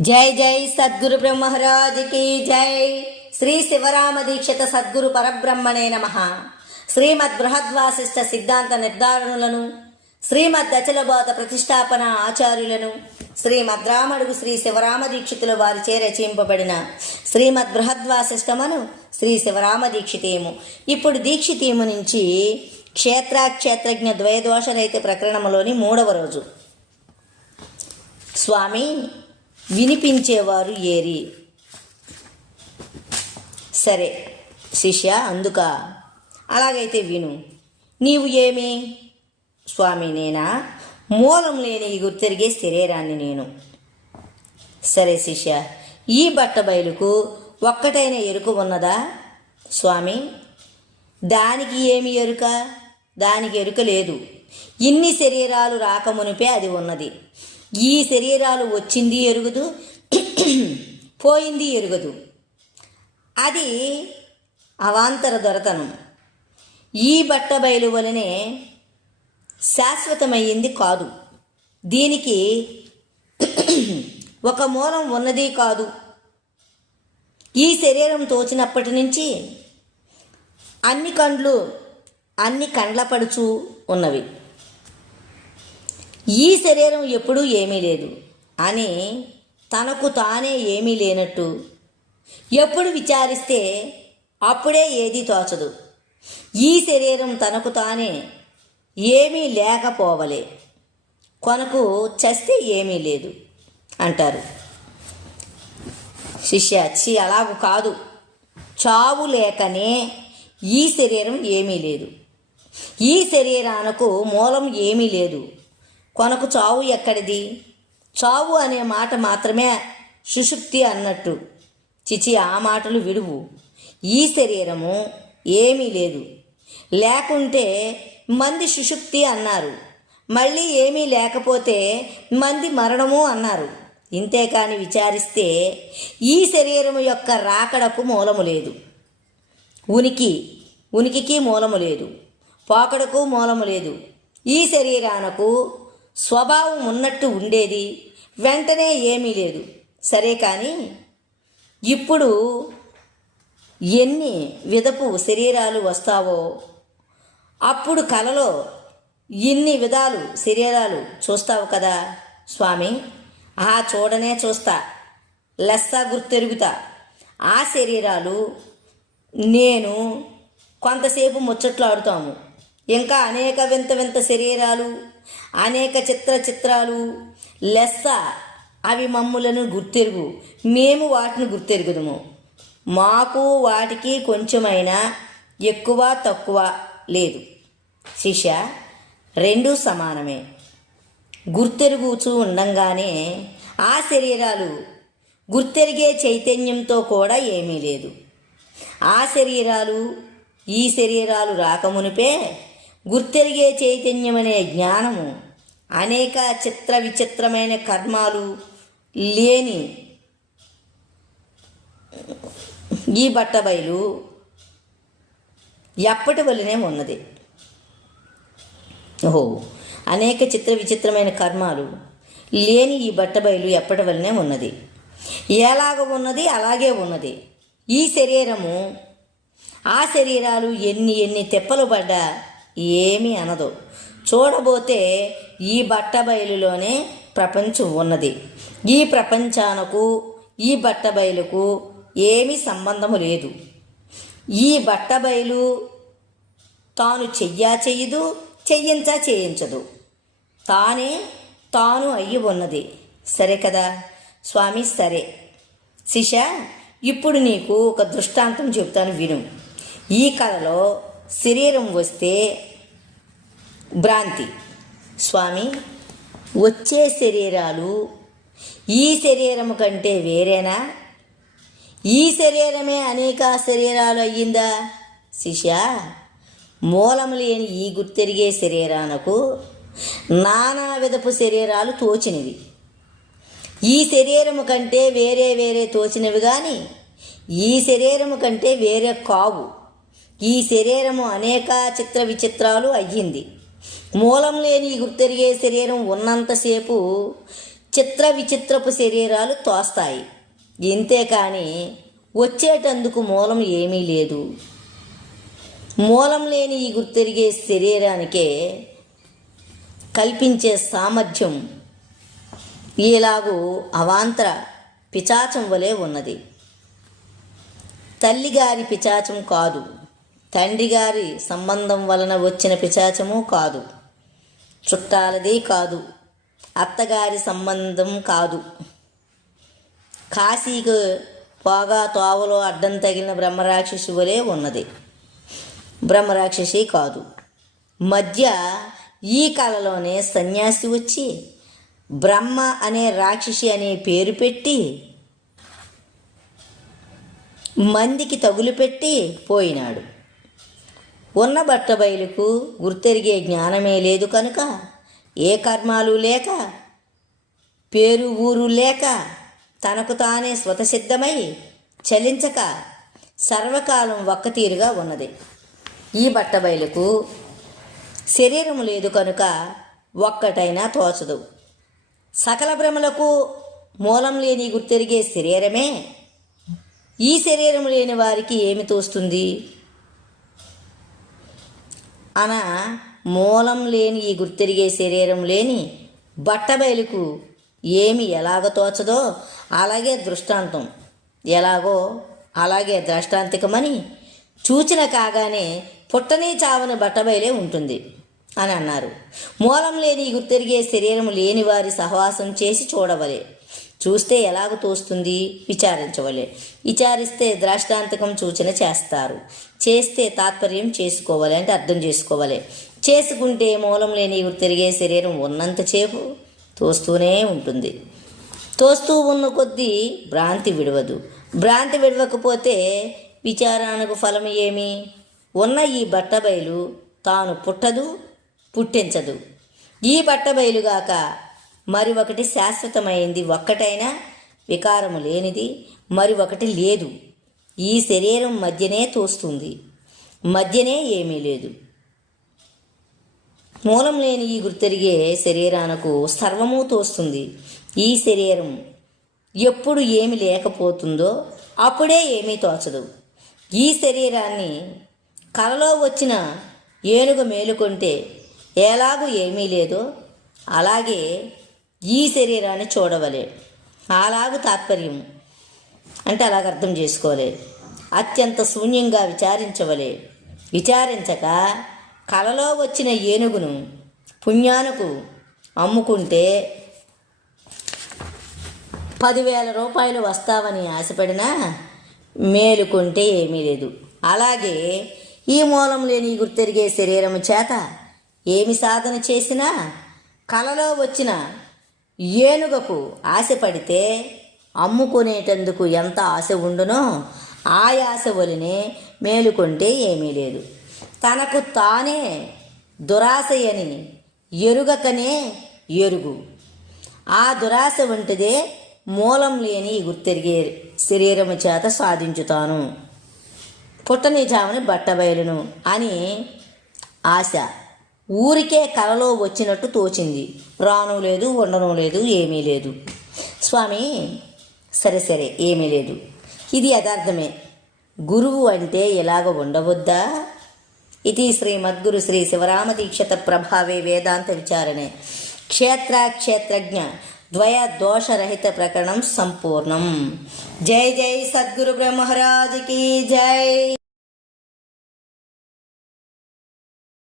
జై జై సద్గురు బ్రహ్మహరాజుకి జై. శ్రీ శివరామ దీక్షిత సద్గురు పరబ్రహ్మణే నమ. శ్రీమద్ బృహద్వాసిష్ట సిద్ధాంత నిర్ధారణలను శ్రీమద్ అచలబోధ ప్రతిష్టాపన ఆచార్యులను శ్రీమద్ రామడుగు శ్రీ శివరామ దీక్షితుల వారిచే రచింపబడిన శ్రీమద్ బృహద్వాసిష్టమను శ్రీ శివరామ దీక్షితేము. ఇప్పుడు దీక్షితేము నుంచి క్షేత్రాక్షేత్రజ్ఞ ద్వయదోషరహిత ప్రకరణములోని మూడవ రోజు. స్వామి వినిపించేవారు ఏరి. సరే శిష్య అందుక. అలాగైతే విను. నీవు ఏమి? స్వామి నేనా? మూలం లేని ఈ గుర్తెరిగే శరీరాన్ని నేను. సరే శిష్య ఈ బట్ట బయలుకు ఒక్కటైన ఎరుక ఉన్నదా? స్వామి దానికి ఏమి ఎరుక? దానికి ఎరుక లేదు. ఇన్ని శరీరాలు రాకమునిపే అది ఉన్నది. ఈ శరీరాలు వచ్చింది ఎరుగుదు పోయింది ఎరుగదు. అది అవాంతర దొరతనం. ఈ బట్ట బయలు వలనే శాశ్వతమయ్యింది కాదు. దీనికి ఒక మూలం ఉన్నది కాదు. ఈ శరీరం తోచినప్పటి నుంచి అన్ని కండ్లు అన్ని కండ్లపడుచు ఉన్నవి. ఈ శరీరం ఎప్పుడూ ఏమీ లేదు అని తనకు తానే ఏమీ లేనట్టు. ఎప్పుడు విచారిస్తే అప్పుడే ఏది తోచదు. ఈ శరీరం తనకు తానే ఏమీ లేకపోవలే. కొనకు చస్తే ఏమీ లేదు అంటారు. శిష్య చి అలాగూ కాదు. చావు లేకనే ఈ శరీరం ఏమీ లేదు. ఈ శరీరానికి మూలం ఏమీ లేదు. కొనకు చావు ఎక్కడిది? చావు అనే మాట మాత్రమే సుషుప్తి అన్నట్టు. చిచి ఆ మాటలు విడువు. ఈ శరీరము ఏమీ లేదు. లేకుంటే మంది సుషుప్తి అన్నారు. మళ్ళీ ఏమీ లేకపోతే మంది మరణము అన్నారు. ఇంతేకాని విచారిస్తే ఈ శరీరము యొక్క రాకడకు మూలము లేదు. ఉనికి ఉనికికి మూలము లేదు. పోకడకు మూలము లేదు. ఈ శరీరానకు స్వభావం ఉన్నట్టు ఉండేది. వెంటనే ఏమీ లేదు. సరే కానీ ఇప్పుడు ఎన్ని విధపు శరీరాలు వస్తావో అప్పుడు కలలో ఇన్ని విధాలు శరీరాలు చూస్తావు కదా స్వామి? ఆ చూడనే చూస్తా. లెస్సా గుర్తెరుగుతా. ఆ శరీరాలు నేను కొంతసేపు ముచ్చట్లాడుతాము. ఇంకా అనేక వింత వింత శరీరాలు అనేక చిత్ర చిత్రాలు లెస్స అవి మమ్ములను గుర్తెరుగు. మేము వాటిని గుర్తెరుగుదుము. మాకు వాటికి కొంచెమైనా ఎక్కువ తక్కువ లేదు. శిష్య రెండూ సమానమే. గుర్తెరుగుచూ ఉండంగానే ఆ శరీరాలు గుర్తెరిగే చైతన్యంతో కూడా ఏమీ లేదు. ఆ శరీరాలు ఈ శరీరాలు రాకమునిపే గుర్తెరిగే చైతన్యమనే జ్ఞానము అనేక చిత్ర విచిత్రమైన కర్మాలు లేని ఈ బట్టబయలు ఎప్పటి వలనే ఉన్నది. ఓహో అనేక చిత్ర విచిత్రమైన కర్మాలు లేని ఈ బట్టబయలు ఎప్పటి వలనే ఉన్నది. ఎలాగ ఉన్నది? అలాగే ఉన్నది. ఈ శరీరము ఆ శరీరాలు ఎన్ని ఎన్ని తెప్పలు పడ్డా ఏమీ అనదు. చూడబోతే ఈ బట్ట బయలులోనే ప్రపంచం ఉన్నది. ఈ ప్రపంచానకు ఈ బట్ట బయలుకు ఏమీ సంబంధము లేదు. ఈ బట్ట బయలు తాను చెయ్యా చెయ్యదు చెయ్యించా చేయించదు తానే తాను అయ్యి ఉన్నది. సరే కదా? స్వామి సరే. శిష ఇప్పుడు నీకు ఒక దృష్టాంతం చెప్తాను విను. ఈ కళలో శరీరం వస్తే భ్రాంతి. స్వామి వచ్చే శరీరాలు ఈ శరీరము కంటే వేరేనా? ఈ శరీరమే అనేక శరీరాలు అయ్యిందా? శిష్య మూలము లేని ఈ గుర్తెరిగే శరీరానకు నానా విధపు శరీరాలు తోచినవి. ఈ శరీరము కంటే వేరే వేరే తోచినవి కానీ ఈ శరీరము కంటే వేరే కావు. ఈ శరీరము అనేక చిత్ర విచిత్రాలు అయ్యింది. మూలం లేని ఈ గుర్తెరిగే శరీరం ఉన్నంతసేపు చిత్ర విచిత్రపు శరీరాలు తోస్తాయి. ఇంతేకాని వచ్చేటందుకు మూలం ఏమీ లేదు. మూలం లేని ఈ గుర్తెరిగే శరీరానికే కల్పించే సామర్థ్యం ఇలాగూ అవాంతర పిచాచం వలె ఉన్నది. తల్లిగారి పిచాచం కాదు. తండ్రి గారి సంబంధం వలన వచ్చిన పిచాచము కాదు. చుట్టాలది కాదు. అత్తగారి సంబంధం కాదు. కాశీకి పోగా తోవలో అడ్డం తగిలిన బ్రహ్మరాక్షసి వలె ఉన్నది. బ్రహ్మరాక్షసి కాదు. మధ్య ఈ కళలోనే సన్యాసి వచ్చి బ్రహ్మ అనే రాక్షసి అనే పేరు పెట్టి మందికి తగులు పెట్టి పోయినాడు. ఉన్న బట్టబయలుకు గుర్తెరిగే జ్ఞానమే లేదు కనుక ఏ కర్మాలు లేక పేరు ఊరు లేక తనకు తానే స్వతసిద్ధమై చలించక సర్వకాలం ఒక్కతీరుగా ఉన్నది. ఈ బట్టబయలుకు శరీరం లేదు కనుక ఒక్కటైనా తోచదు. సకల భ్రమలకు మూలం లేని గుర్తెరిగే శరీరమే ఈ శరీరం లేని వారికి ఏమి తోస్తుంది? అన మూలం లేని ఈ గుర్తెరిగే శరీరం లేని బట్టబయలుకు ఏమి ఎలాగ తోచదో అలాగే దృష్టాంతం. ఎలాగో అలాగే దృష్టాంతికమని చూచిన కాగానే పుట్టని చావని బట్టబయలే ఉంటుంది అని అన్నారు. మూలం లేని ఈ గుర్తెరిగే శరీరం లేని వారి సహవాసం చేసి చూడవలే. చూస్తే ఎలాగ తోస్తుంది? విచారించవలే. విచారిస్తే ద్రాష్టాంతకం సూచన చేస్తారు. చేస్తే తాత్పర్యం చేసుకోవాలి అంటే అర్థం చేసుకోవాలి. చేసుకుంటే మూలం లేని తిరిగే శరీరం ఉన్నంతసేపు తోస్తూనే ఉంటుంది. తోస్తూ ఉన్న కొద్దీ భ్రాంతి విడవదు. భ్రాంతి విడవకపోతే విచారానికి ఫలం ఏమి? ఉన్న ఈ బట్టబయలు తాను పుట్టదు పుట్టించదు. ఈ బట్టబయలుగాక మరి ఒకటి శాశ్వతమైంది ఒక్కటైనా వికారము లేనిది మరి ఒకటి లేదు. ఈ శరీరం మధ్యనే తోస్తుంది మధ్యనే ఏమీ లేదు. మూలం లేని ఈ గుర్తెరిగే శరీరానికి సర్వము తోస్తుంది. ఈ శరీరం ఎప్పుడు ఏమి లేకపోతుందో అప్పుడే ఏమీ తోచదు. ఈ శరీరాన్ని కలలో వచ్చిన ఏనుగు మేలుకొంటే ఎలాగూ ఏమీ లేదో అలాగే ఈ శరీరాన్ని చూడవలే. అలాగు తాత్పర్యం అంటే అలాగ అర్థం చేసుకోలే. అత్యంత శూన్యంగా విచారించవలే. విచారించక కలలో వచ్చిన ఏనుగును పుణ్యానికి అమ్ముకుంటే పదివేల రూపాయలు వస్తావని ఆశపడినా మేలుకుంటే ఏమీ లేదు. అలాగే ఈ మూలం లేని గుర్తెరిగే శరీరము చేత ఏమి సాధన చేసినా కలలో వచ్చిన ఏనుగకు ఆశపడితే అమ్ముకునేటందుకు ఎంత ఆశ ఉండునో ఆ ఆశ వలినే మేలుకొంటే ఏమీ లేదు. తనకు తానే దురాశయని ఎరుగకనే ఎరుగు. ఆ దురాశ వంటిదే మూలం లేని గుర్తెరిగే శరీరము చేత సాధించుతాను. పుట్టనిజామని బట్టబయలును అని ఆశ. ఊరికే కలలో వచ్చినట్టు తోచింది. రాను లేదు ఉండను లేదు ఏమీ లేదు. స్వామి సరే సరే ఏమీ లేదు. ఇది యథార్థమే. గురువు అంటే ఇలాగ ఉండవద్దా? ఇది శ్రీమద్గురు శ్రీ శివరామ దీక్షత ప్రభావే వేదాంత విచారణే. క్షేత్ర క్షేత్రజ్ఞ ద్వయ దోషరహిత ప్రకరణం సంపూర్ణం. జై జై సద్గురు బ్రహ్మరాజుకి జై!